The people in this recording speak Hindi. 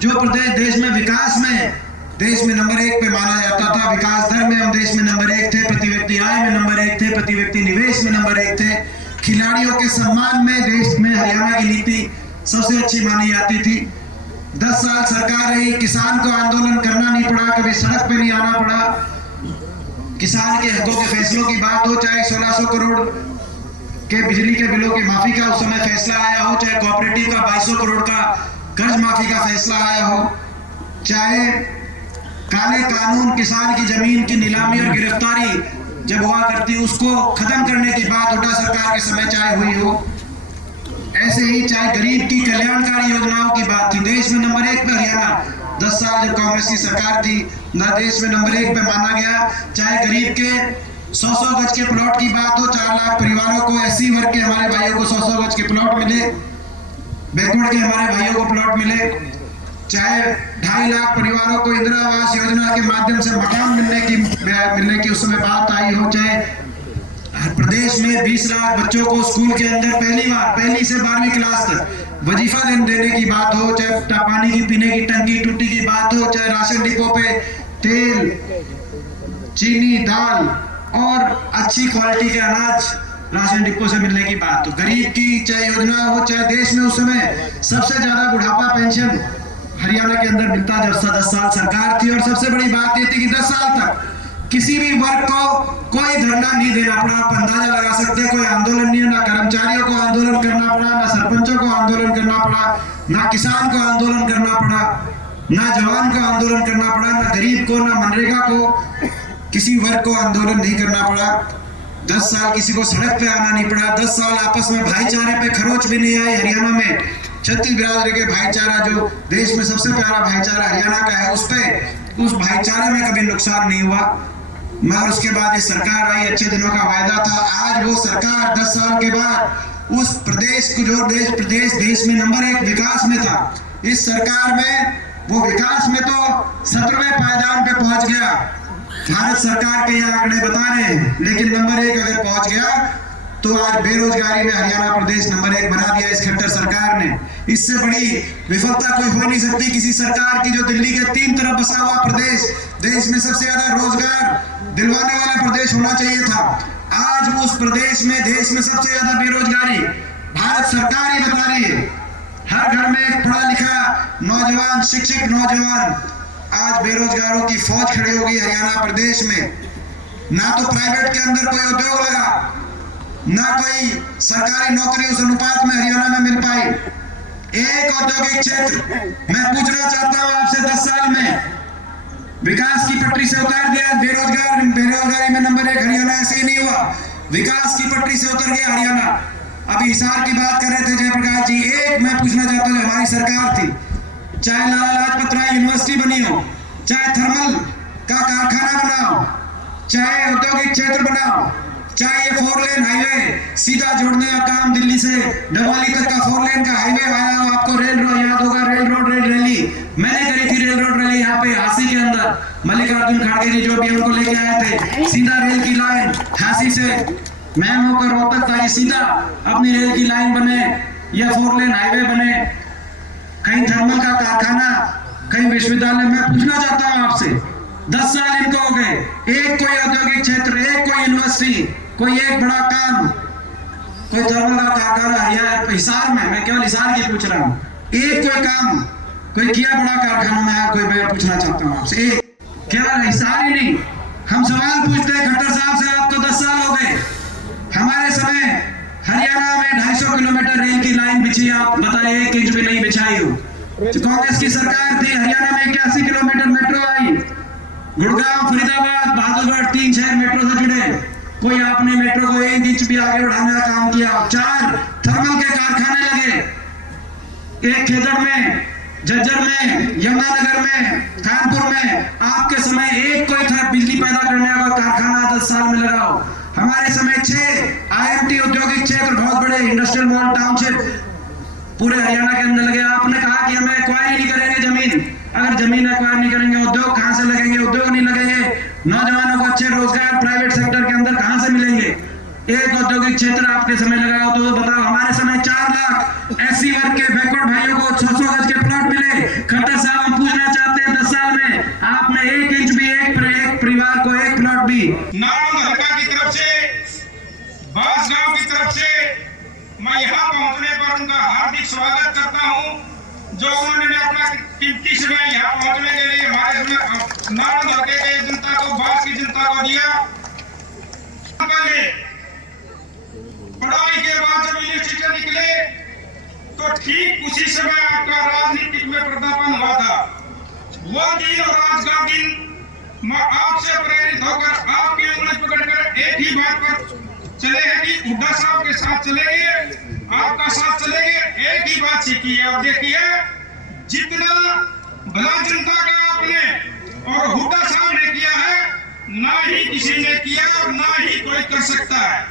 जो प्रदेश देश में विकास में देश में नंबर 1 पे माना जाता था, विकास दर में हम देश में नंबर 1 थे, प्रति व्यक्ति आय में नंबर 1 थे, प्रति व्यक्ति निवेश में नंबर 1 थे, खिलाड़ियों के सम्मान में देश में हरियाणा की नीति सबसे अच्छी मानी जाती थी। 10 साल सरकार रही, किसान को आंदोलन करना नहीं पड़ा, कभी सड़क पे नहीं आना पड़ा। किसान के हकों के फैसलों की बात हो, चाहे 1600 करोड़ के बिजली के बिलों की माफी का उस समय फैसला आया हो, चाहे कोऑपरेटिव का 2200 करोड़ का कर्ज माफी का फैसला आया हो, चाहे काले कानून किसान की जमीन की नीलामी और गिरफ्तारी जब हुआ करती उसको खत्म करने की बात हुड्डा सरकार के समय चाहे हुई हो, ऐसे ही चाहे गरीब की कल्याणकारी योजनाओं की बात थी, देश में नंबर 1 पे हरियाणा 10 साल जब कांग्रेस की सरकार थी ना देश में नंबर 1 पे माना गया। चाहे गरीब के 100-100 गज के प्लॉट की बात हो, 4 लाख परिवारों को, एससी वर्ग के हमारे भाइयों को 100-100 गज के प्लॉट मिले, बैकवर्ड के हमारे भाइयों को प्लॉट मिले, चाहे 2.5 लाख परिवारों को इंदिरा आवास योजना के माध्यम से मकान मिलने की उस समय बात आई हो, चाहे प्रदेश में 20 लाख बच्चों को स्कूल के अंदर पहली से 12वीं क्लास तक वजीफा देने की बात हो, चाहे पानी की पीने की टंकी टूटी की बात हो, चाहे राशन डिपो पे तेल, चीनी, दाल और अच्छी क्वालिटी के अनाज राशन डिपो से मिलने की बात हो, गरीब की चाहे योजना हो, चाहे देश में उस समय सबसे ज्यादा बुढ़ापा पेंशन हरियाणा के अंदर मिलता जब 10 साल सरकार थी। और सबसे बड़ी बात ये थी कि 10 साल तक किसी भी वर्ग को कोई धरना नहीं देना पड़ा। आप अंदाजा लगा सकते हैं, कोई आंदोलन नहीं है, ना कर्मचारियों को आंदोलन करना पड़ा, ना सरपंचों को आंदोलन करना पड़ा, ना किसान को आंदोलन करना पड़ा, ना जवान को आंदोलन करना पड़ा, ना गरीब को, ना मनरेगा को, किसी वर्ग को आंदोलन नहीं करना पड़ा। 10 साल किसी को सड़क पे आना नहीं पड़ा। 10 साल आपस में भाईचारे पे खरोच भी नहीं आई। हरियाणा में छत्तीस बिरादरी के भाईचारा, जो देश में सबसे प्यारा भाईचारा हरियाणा का है, उस भाईचारे में कभी नुकसान नहीं हुआ। मगर उसके बाद ये सरकार आई, अच्छे दिनों का वायदा था। आज वो सरकार 10 साल के बाद उस प्रदेश को, जो देश में नंबर 1 विकास में था, इस सरकार में वो विकास में तो 17वें पायदान पे पहुंच गया। भारत सरकार के ये आंकड़े बता रहे हैं, लेकिन नंबर 1 अगर पहुंच गया तो आज बेरोजगारी में हरियाणा प्रदेश नंबर 1 बना दिया इस खट्टर सरकार ने। इससे बड़ी विफलता कोई हो नहीं सकती किसी सरकार की, जो दिल्ली के 3 तरफ बसा हुआ प्रदेश, देश में सबसे ज्यादा रोजगार दिलवाने वाला प्रदेश होना चाहिए था। आज उस प्रदेश में देश में सबसे ज्यादा बेरोजगारी भारत सरकार ही बता रही है। हर घर में एक पढ़ा लिखा नौजवान, शिक्षित नौजवान, आज बेरोजगारों की फौज खड़ी हो गई हरियाणा प्रदेश में। ना तो प्राइवेट के अंदर कोई उद्योग लगा, ना कोई सरकारी नौकरी उस अनुपात में हरियाणा में मिल पाई। एक औद्योगिक क्षेत्र मैं पूछना चाहता हूं आपसे, 10 साल में विकास की पटरी से उतार दिया। बेरोजगारी में नंबर 1 हरियाणा ऐसे ही नहीं हुआ, विकास की पटरी से उतर गया हरियाणा। अभी हिसार की बात कर रहे थे जयप्रकाश जी। एक मैं पूछना चाहता हूं, हमारी सरकार थी, चाहे लाला लाजपत राय यूनिवर्सिटी बनी हो, चाहे थर्मल का कारखाना बनाओ, चाहे औद्योगिक क्षेत्र बनाओ, चाहे ये 4 लेन हाईवे सीधा जोड़ने का काम दिल्ली से डबवाली तक का 4 लेन का हाईवे आया हो, आपको रेल रोड याद होगा, रेल रैली मैंने करी थी। रेल रोड रैली यहाँ पे हांसी के अंदर मल्लिकार्जुन खड़गे जी जो भी उनको लेके आए थे, सीधा रेल की लाइन हांसी से मैम होकर रोहतक तक, ये सीधा अपनी रेल की लाइन बने या 4 लेन हाईवे बने, कहीं थर्मल का कारखाना, कहीं विश्वविद्यालय। मैं पूछना चाहता हूँ आपसे, 10 साल इनको हो गए, एक कोई औद्योगिक क्षेत्र, एक कोई यूनिवर्सिटी, कोई एक बड़ा काम, कोई थर्मल का कारखाना या हिसार में, मैं केवल हिसार की पूछ रहा हूँ, एक कोई काम कोई किया बड़ा कारखाना में? कोई मैं पूछना चाहता हूँ आपसे, एक केवल हिसार ही नहीं। हम सवाल पूछते हैं खट्टर साहब से, आप तो 10 साल हो गए, हमारे समय हरियाणा में 250 किलोमीटर रेल की लाइन बिछी, आप बताइए 1 इंच भी नहीं बिछाई हो। कांग्रेस की सरकार थी, हरियाणा में 81 किलोमीटर मेट्रो आई, गुड़गांव, फरीदाबाद, बहादुरगढ़ 3 शहर मेट्रो से जुड़े। कोई आपने मेट्रो को 1 इंच भी आगे बढ़ाने का काम किया? 4 थर्मल के कारखाने लगे, एक खेदड़ में, झज्जर में, यमुनानगर में, कानपुर में। आपके समय एक कोई था बिजली पैदा करने का कारखाना 10 साल में लगाओ। हमारे समय 6 आईएमटी औद्योगिक क्षेत्र, बहुत बड़े इंडस्ट्रियल मॉल टाउनशिप पूरे हरियाणा के अंदर लगे। आपने कहा कि हमें एक्वायर नहीं करेंगे जमीन, अगर जमीन एक्वायर नहीं करेंगे उद्योग कहां से लगेंगे? उद्योग नहीं लगेंगे, नौजवानों को अच्छे रोजगार प्राइवेट सेक्टर के अंदर कहां से मिलेंगे? एक औद्योगिक क्षेत्र आपके समय लगा हो तो बताओ। हमारे समय 4 लाख SC वर्ग के बैकवर्ड भाइयों को 600 गज के प्लॉट मिले। खट्टर साहब हम पूछना चाहते हैं 10 साल में आपने 1 इंच भी एक परिवार को 1 प्लॉट भी। नारायण हल्का की तरफ से, बांसगांव की तरफ से मैं यहाँ पहुँचने पर उनका हार्दिक स्वागत करता हूँ, जो उन्होंने अपना कीमती समय यहाँ पहुँचने के लिए हमारे नारायण हल्के के जनता को, बांस की जनता को दिया। पढ़ाई के बाद जब यूनिवर्सिटी निकले तो ठीक उसी समय आपका राजनीतिक में पदार्पण हुआ था। वो दिन और आज का दिन मैं आपसे प्रेरित होकर आपकी उंगली पकड़कर एक ही बात पर चले हैं कि हुड्डा साहब के साथ चलेंगे, आपका साथ चलेंगे। एक ही बात सीखी है और देखिए, जितना भला जनता का आपने और हुड्डा साहब ने किया है, ना ही किसी ने किया और ना ही कोई कर सकता है।